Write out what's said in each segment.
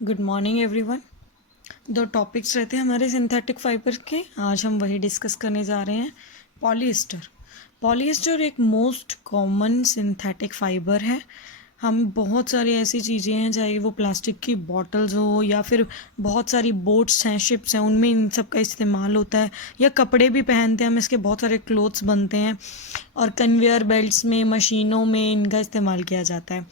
Good morning everyone. दो topics रहते हैं हमारे सिंथेटिक फाइबर के, आज हम वही डिस्कस करने जा रहे हैं। पॉलीएस्टर। पॉलीएस्टर एक मोस्ट कॉमन सिंथेटिक फाइबर है। हम बहुत सारी ऐसी चीज़ें हैं, चाहे वो प्लास्टिक की बॉटल्स हो या फिर बहुत सारी बोट्स हैं, शिप्स हैं, उनमें इन सब का इस्तेमाल होता है, या कपड़े भी पहनते हैं हम, इसके बहुत सारे क्लोथ्स बनते हैं, और कन्वेयर बेल्ट्स में, मशीनों में इनका इस्तेमाल किया जाता है।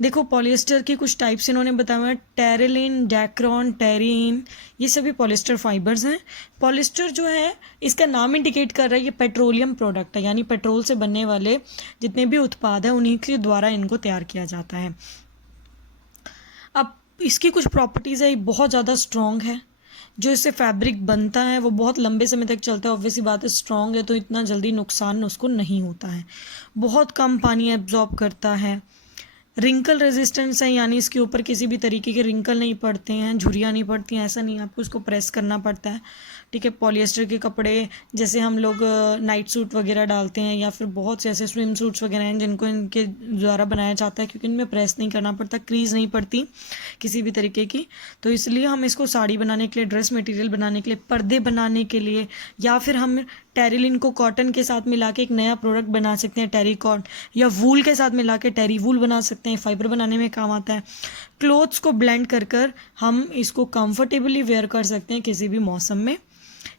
देखो, पॉलिएस्टर की कुछ टाइप्स इन्होंने बताया हुआ है, टेरेलिन, डैक्रॉन, टेरीन, ये सभी पॉलिएस्टर फाइबर्स हैं। पॉलिएस्टर जो है, इसका नाम इंडिकेट कर रहा है ये पेट्रोलियम प्रोडक्ट है, यानी पेट्रोल से बनने वाले जितने भी उत्पाद हैं उन्हीं के द्वारा इनको तैयार किया जाता है। अब इसकी कुछ प्रॉपर्टीज़ है, बहुत ज़्यादा स्ट्रॉन्ग है। जो इससे फैब्रिक बनता है वो बहुत लंबे समय तक चलता है। ऑब्वियसली बात है, स्ट्रॉन्ग है तो इतना जल्दी नुकसान उसको नहीं होता है। बहुत कम पानी एब्जॉर्ब करता है। रिंकल रेजिस्टेंस है, यानी इसके ऊपर किसी भी तरीके के रिंकल नहीं पड़ते हैं, झुर्रियाँ नहीं पड़ती हैं, ऐसा नहीं, आपको उसको प्रेस करना पड़ता है। ठीक है। पॉलिएस्टर के कपड़े, जैसे हम लोग नाइट सूट वगैरह डालते हैं, या फिर बहुत से ऐसे स्विम सूट्स वगैरह हैं जिनको इनके द्वारा बनाया जाता है, क्योंकि इनमें प्रेस नहीं करना पड़ता, क्रीज नहीं पड़ती किसी भी तरीके की। तो इसलिए हम इसको साड़ी बनाने के लिए, ड्रेस मटेरियल बनाने के लिए, पर्दे बनाने के लिए, या फिर हम टेरिलिन को कॉटन के साथ मिला के एक नया प्रोडक्ट बना सकते हैं, टेरिकॉट, या वूल के साथ मिला के टेरी वूल बना सकते हैं, फाइबर बनाने में काम आता है। क्लोथ्स को ब्लेंड कर कर हम इसको कंफर्टेबली वेयर कर सकते हैं किसी भी मौसम में।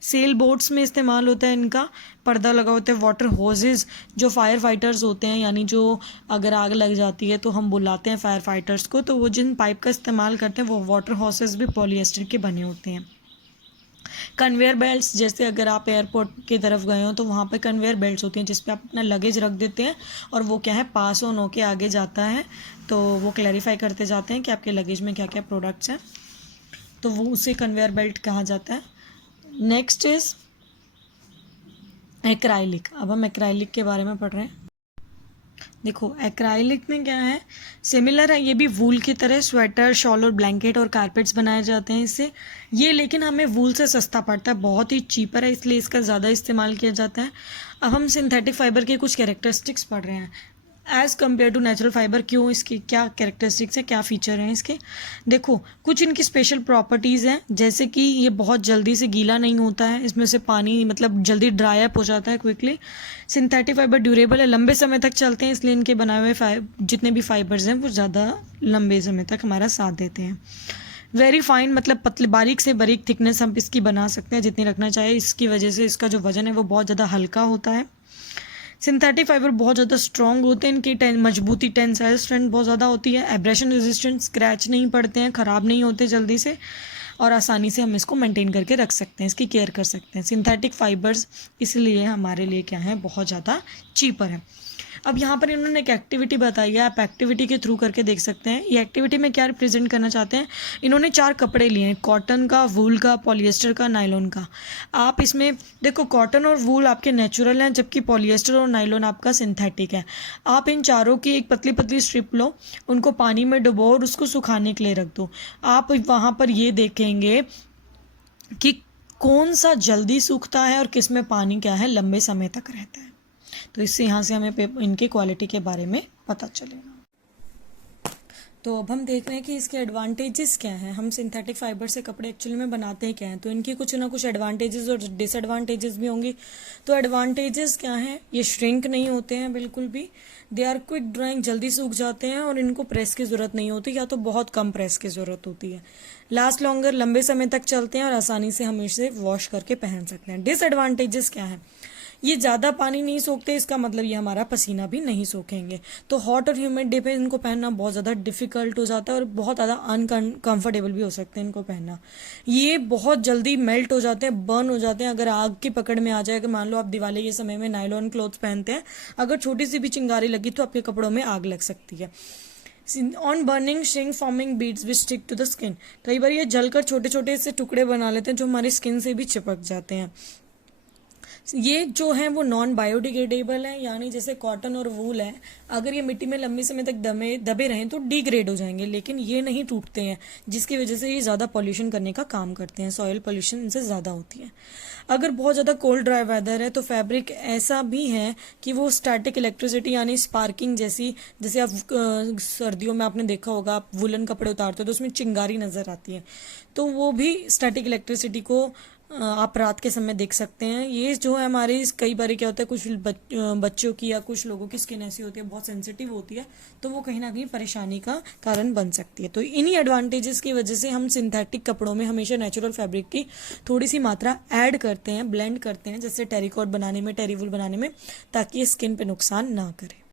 सेल बोट्स में इस्तेमाल होता है इनका। पर्दा लगा होता है। वाटर होजेस, जो फायर फाइटर्स होते हैं, यानी जो अगर आग लग जाती है तो हम बुलाते हैं फायर फाइटर्स को, तो वो जिन पाइप का इस्तेमाल करते हैं वो वाटर होसेस भी पॉलिएस्टर के बने होते हैं। कन्वेयर बेल्ट्स, जैसे अगर आप एयरपोर्ट की तरफ गए हो तो वहाँ पे कन्वेयर बेल्ट्स होती हैं जिस पे आप अपना लगेज रख देते हैं, और वो क्या है, पास ऑन होके आगे जाता है, तो वो क्लैरिफाई करते जाते हैं कि आपके लगेज में क्या क्या प्रोडक्ट्स हैं, तो वो उसे कन्वेयर बेल्ट कहा जाता है। Next is acrylic. अब हम एक्राइलिक के बारे में पढ़ रहे हैं। देखो, एक्राइलिक में क्या है, सिमिलर है, ये भी वूल की तरह स्वेटर, शॉल और ब्लैंकेट और कारपेट्स बनाए जाते हैं इससे। ये लेकिन हमें वूल से सस्ता पड़ता है, बहुत ही चीपर है, इसलिए इसका ज़्यादा इस्तेमाल किया जाता है। अब हम सिंथेटिक फाइबर के कुछ कैरेक्टरिस्टिक्स पढ़ रहे हैं as compared to natural fibre. क्यों, इसकी क्या कैरेक्टरिस्टिक्स है, क्या फ़ीचर हैं इसके। देखो, कुछ इनकी स्पेशल प्रॉपर्टीज़ हैं, जैसे कि ये बहुत जल्दी से गीला नहीं होता है, इसमें से पानी मतलब जल्दी ड्राई अप हो जाता है क्विकली। सिंथेटिक फाइबर ड्यूरेबल है, लंबे समय तक चलते हैं, इसलिए इनके बनाए हुए जितने भी फाइबर्स हैं वो ज़्यादा लंबे समय तक हमारा साथ देते हैं। वेरी फाइन, मतलब पतले, बारीक से बारीक थिकनेस हम इसकी बना सकते हैं जितनी रखना चाहिए। इसकी वजह से इसका जो वजन है वो बहुत ज़्यादा हल्का होता है। सिंथेटिक फाइबर बहुत ज़्यादा स्ट्रॉन्ग होते हैं, इनकी मजबूती, टेंसाइल स्ट्रेंथ बहुत ज़्यादा होती है। एब्रेशन रेजिस्टेंट, स्क्रैच नहीं पड़ते हैं, ख़राब नहीं होते जल्दी से, और आसानी से हम इसको मेंटेन करके रख सकते हैं, इसकी केयर कर सकते हैं। सिंथेटिक फाइबर्स इसलिए हमारे लिए क्या है, बहुत ज़्यादा चीपर है। अब यहाँ पर इन्होंने एक एक्टिविटी बताई है, आप एक्टिविटी के थ्रू करके देख सकते हैं। ये एक्टिविटी में क्या रिप्रेजेंट करना चाहते हैं, इन्होंने 4 कपड़े लिए हैं, कॉटन का, वूल का, पॉलिएस्टर का, नायलॉन का। आप इसमें देखो, कॉटन और वूल आपके नेचुरल हैं, जबकि पॉलिएस्टर और नायलॉन आपका सिंथेटिक है। आप इन चारों की एक पतली पतली स्ट्रिप लो, उनको पानी में डुबो और उसको सुखाने के लिए रख दो। आप वहाँ पर ये देखेंगे कि कौन सा जल्दी सूखता है और किस में पानी क्या है लंबे समय तक रहता है। तो इससे यहाँ से हमें इनके क्वालिटी के बारे में पता चलेगा। तो अब हम देख रहे हैं कि इसके एडवांटेजेस क्या हैं। हम सिंथेटिक फाइबर से कपड़े एक्चुअली में बनाते हैं क्या हैं, तो इनकी कुछ ना कुछ एडवांटेजेस और डिसएडवांटेजेस भी होंगी। तो एडवांटेजेस क्या हैं, ये श्रिंक नहीं होते हैं बिल्कुल भी, दे आर क्विक ड्राइंग, जल्दी सूख जाते हैं, और इनको प्रेस की ज़रूरत नहीं होती, या तो बहुत कम प्रेस की ज़रूरत होती है। लास्ट लॉन्गर, लंबे समय तक चलते हैं, और आसानी से हम इसे वॉश करके पहन सकते हैं। डिसएडवांटेजेस क्या है, ये ज़्यादा पानी नहीं सोखते, इसका मतलब ये हमारा पसीना भी नहीं सोखेंगे, तो हॉट और ह्यूमिड डे पे इनको पहनना बहुत ज़्यादा डिफ़िकल्ट हो जाता है, और बहुत ज़्यादा अनकंफर्टेबल भी हो सकते हैं इनको पहनना। ये बहुत जल्दी मेल्ट हो जाते हैं, बर्न हो जाते हैं, अगर आग की पकड़ में आ जाए। अगर मान लो आप दिवाली के समय में नायलॉन क्लोथ्स पहनते हैं, अगर छोटी सी भी चिंगारी लगी तो आपके कपड़ों में आग लग सकती है। On burning, shrink forming beads which stick to the skin, कई बार ये जलकर छोटे छोटे से टुकड़े बना लेते हैं जो हमारी स्किन से भी चिपक जाते हैं। ये जो है वो नॉन बायोडिग्रेडेबल है, यानी जैसे कॉटन और वूल है, अगर ये मिट्टी में लंबे समय तक दबे रहें तो डिग्रेड हो जाएंगे, लेकिन ये नहीं टूटते हैं, जिसकी वजह से ये ज़्यादा पॉल्यूशन करने का काम करते हैं, सॉइल पॉल्यूशन इनसे ज़्यादा होती है। अगर बहुत ज़्यादा कोल्ड ड्राई वेदर है तो फैब्रिक ऐसा भी है कि वो स्टैटिक इलेक्ट्रिसिटी यानी स्पार्किंग जैसी, जैसे आप सर्दियों में आपने देखा होगा, आप वुलन कपड़े उतारते हो तो उसमें चिंगारी नज़र आती है, तो वो भी स्टैटिक इलेक्ट्रिसिटी को आप रात के समय देख सकते हैं। ये जो है हमारी कई बार क्या होता है, कुछ बच्चों की या कुछ लोगों की स्किन ऐसी होती है, बहुत सेंसिटिव होती है, तो वो कहीं ना कहीं परेशानी का कारण बन सकती है। तो इन्हीं एडवांटेजेस की वजह से हम सिंथेटिक कपड़ों में हमेशा नेचुरल फैब्रिक की थोड़ी सी मात्रा ऐड करते हैं, ब्लेंड करते हैं, जैसे टेरिकॉट बनाने में, टेरीवुल बनाने में, ताकि ये स्किन पे नुकसान ना करे।